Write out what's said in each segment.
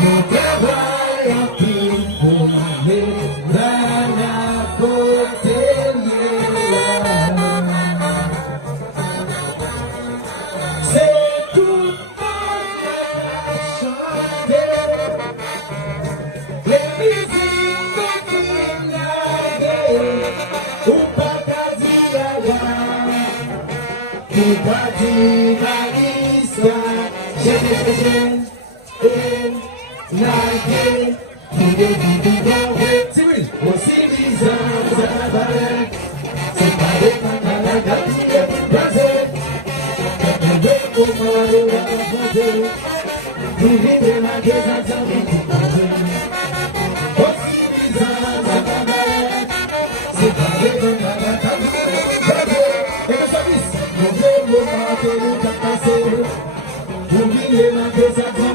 mon travail en pile pour m'amener vers la côté c'est tout chanter les musiques finales ou pas qu'à dire ou pas dire la histoire j'ai Nike, c'est oui, aussi bizarre, ça va c'est pas des pantalons, la gâterie est blasée, comme on va le raconter, nous vivons la guerre, ça va aussi bizarre, ça va c'est pas des pantalons, la gâterie est blasée, et le service, nous devons marquer le temps passé, vous vivez la guerre, ça va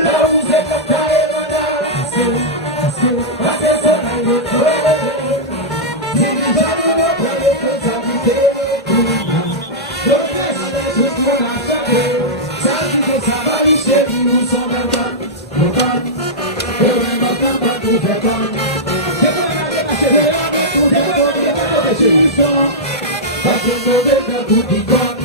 là où c'est comme ça et voilà, c'est ça dans le toit. Si les gens nous montrent les responsabilités, donc laisse-les tout pour la faire. Ça dit que ça va y chérir, nous sommes là-bas. Nous sommes, et on va pas tout faire comme. C'est pour la chérie, tout est bon, il y a pas de chérie. Parce que nous devons tout y comme.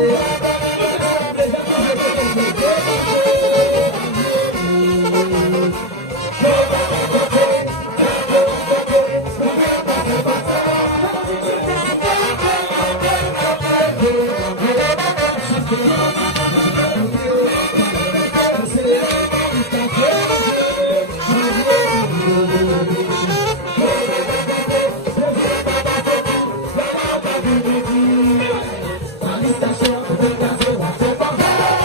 C'est Dale, dale, dale, dale.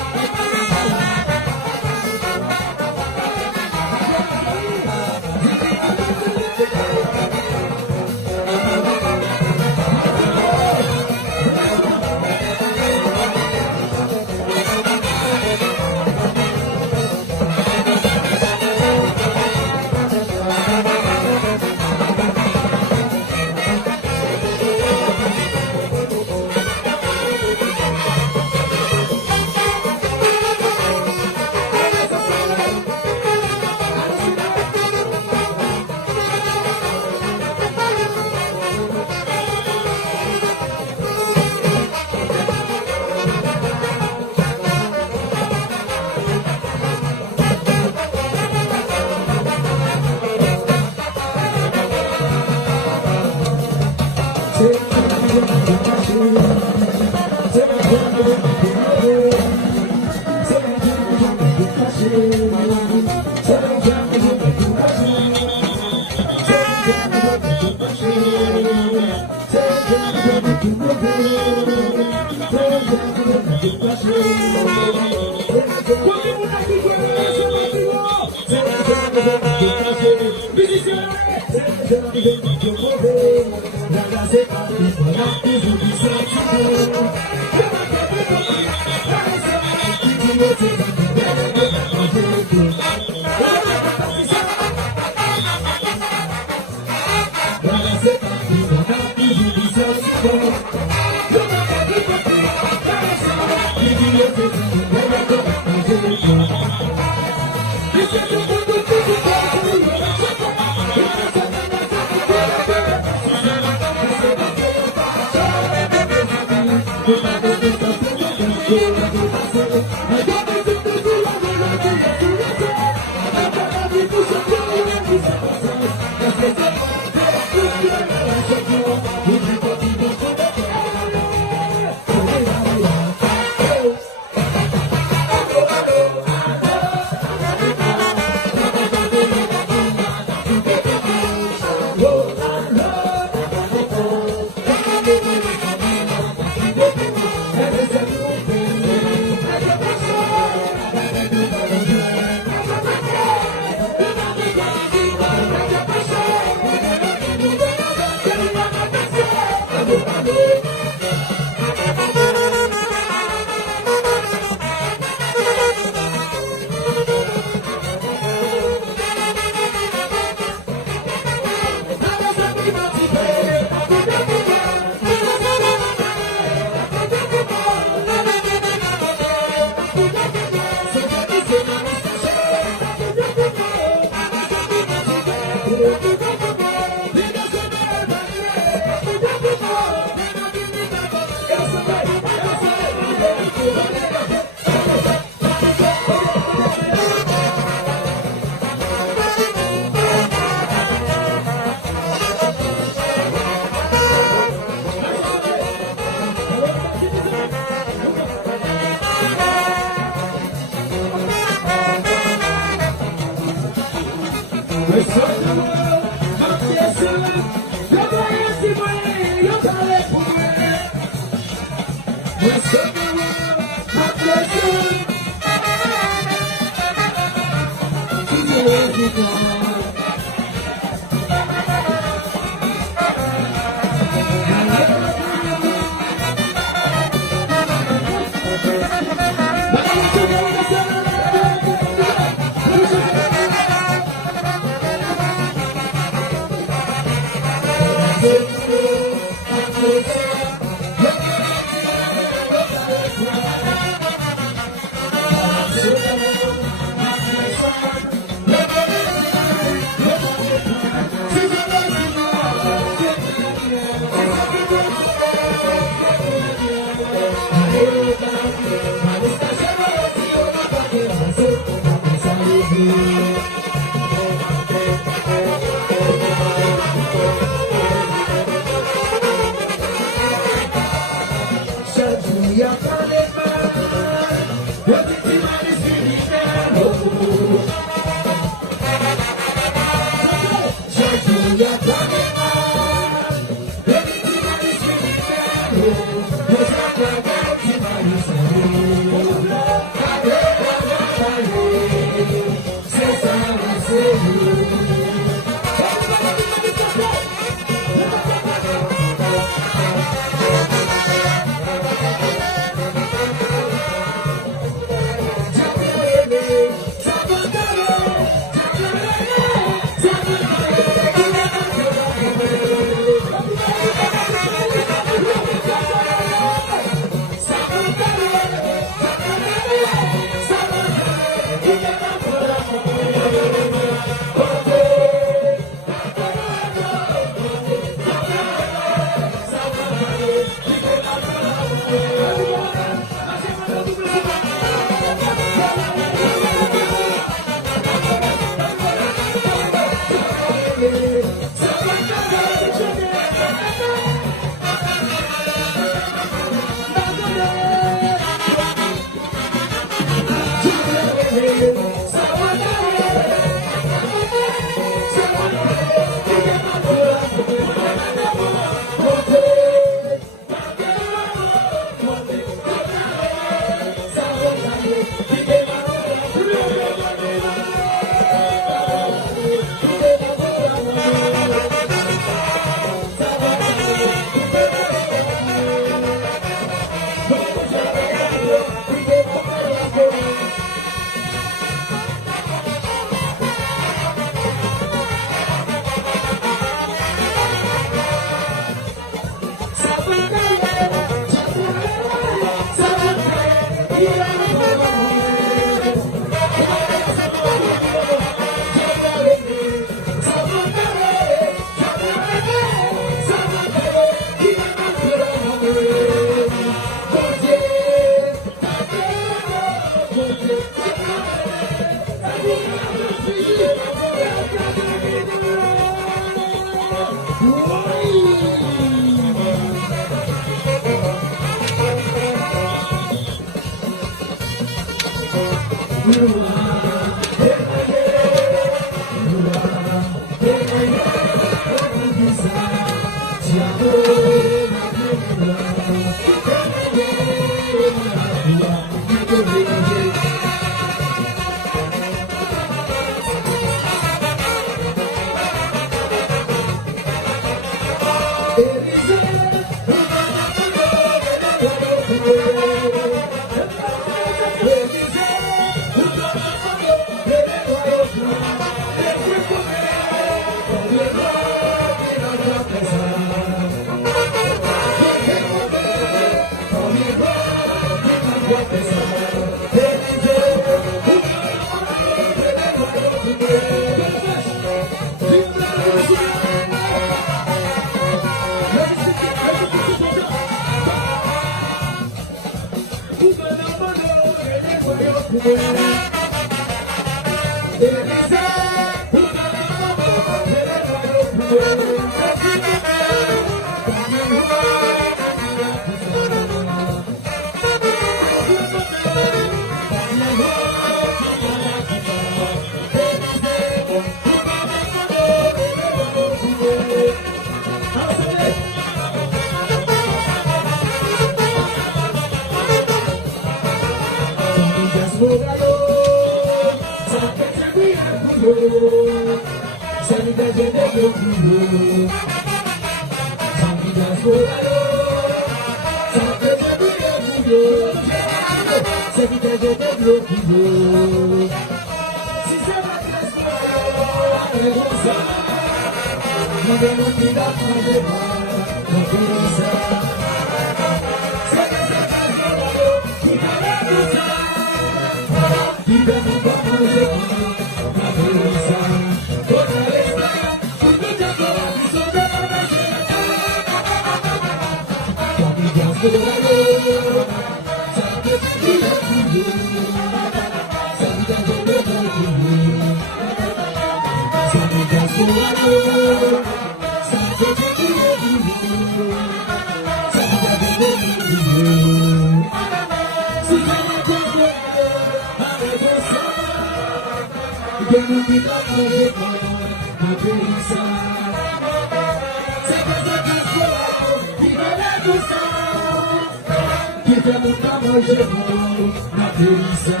nunca mais chegou na delícia.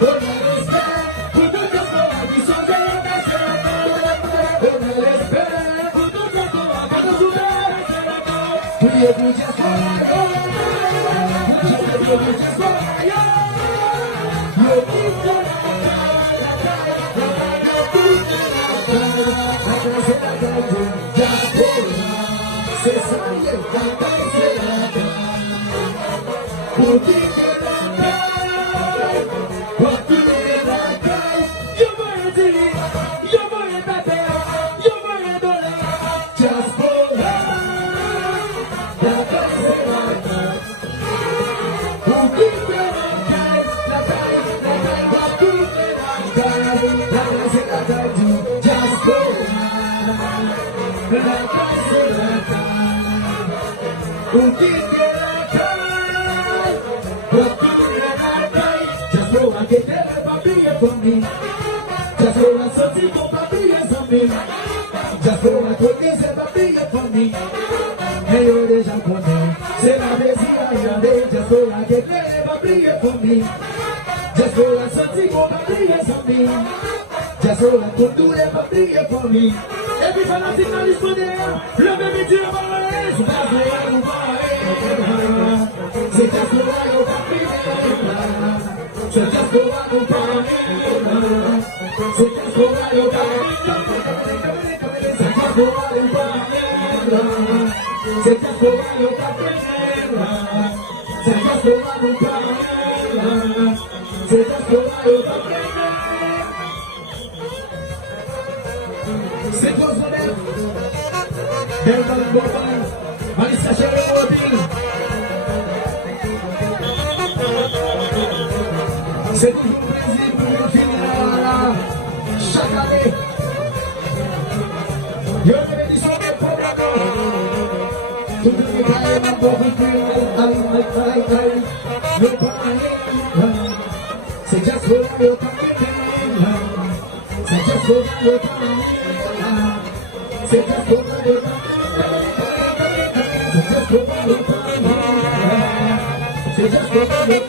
Eu não espero, tudo que eu sou aqui só vem até eu não espero, tudo que eu sou aqui não sou bem. Tu ia pro dia fora, eu pro dia fora, eu fico na cara, já foi, cê saiu da cadeira. Por que for me, just for something for me, something. Just for a good thing, for me. Hey, oh, there's a woman. Say, I'm busy, just for a good thing, for me. Just for something for something. Just for a good thing, for me. Every fanatic now is for there. Love every tear of my eyes. That's why I'm fine. Say, just for a good thing. So just go out and find me. So just go out and find me. So just go out and find me. So just go out and find me. So just go out and find me. So just go out and find me. C'est toi, Zonel. Belle dans le bordel. Malissa chérie, mobile. C'est toujours un plaisir pour nous finir chaque année. Yo, les sont des programmes. Tout le monde est là pour vous dire, c'est just for your capitaine. C'est just for your capitaine. C'est just for your capitaine. C'est just for your capitaine. C'est just for your capitaine.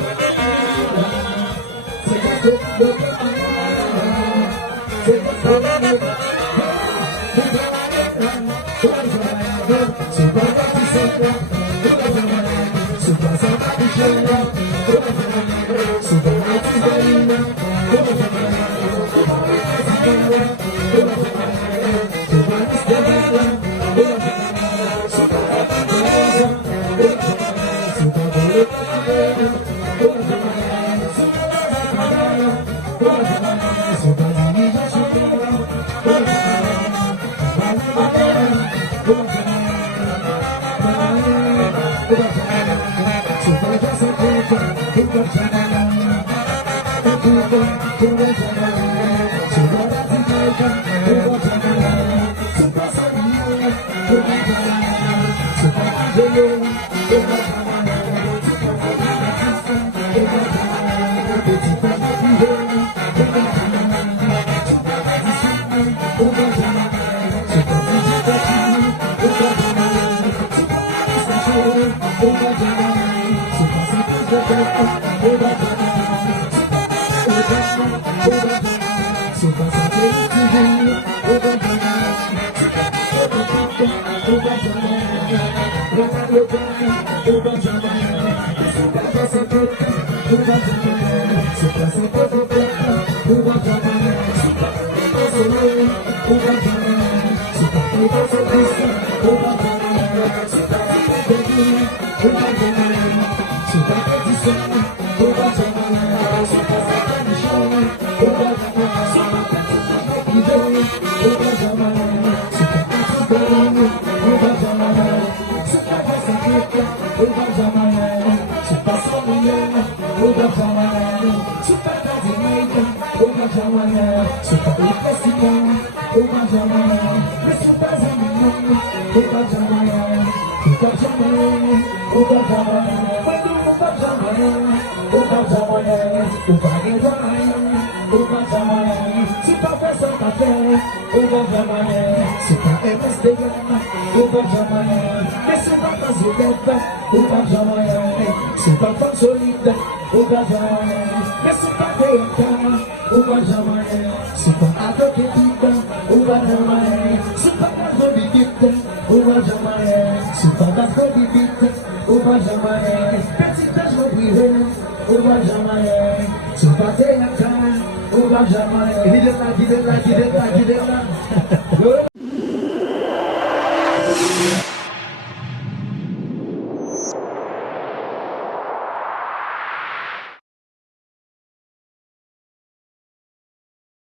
pas solide, ou pas jamais. Mais c'est pas délicat, ou pas jamais. C'est pas adoptétique, ou pas jamais. C'est pas adoptétique, ou pas jamais. C'est pas adoptétique, ou pas jamais. Petit âge privé, ou pas jamais. C'est pas délicat, ou pas jamais. Il est là, il est là, il est là, il est là.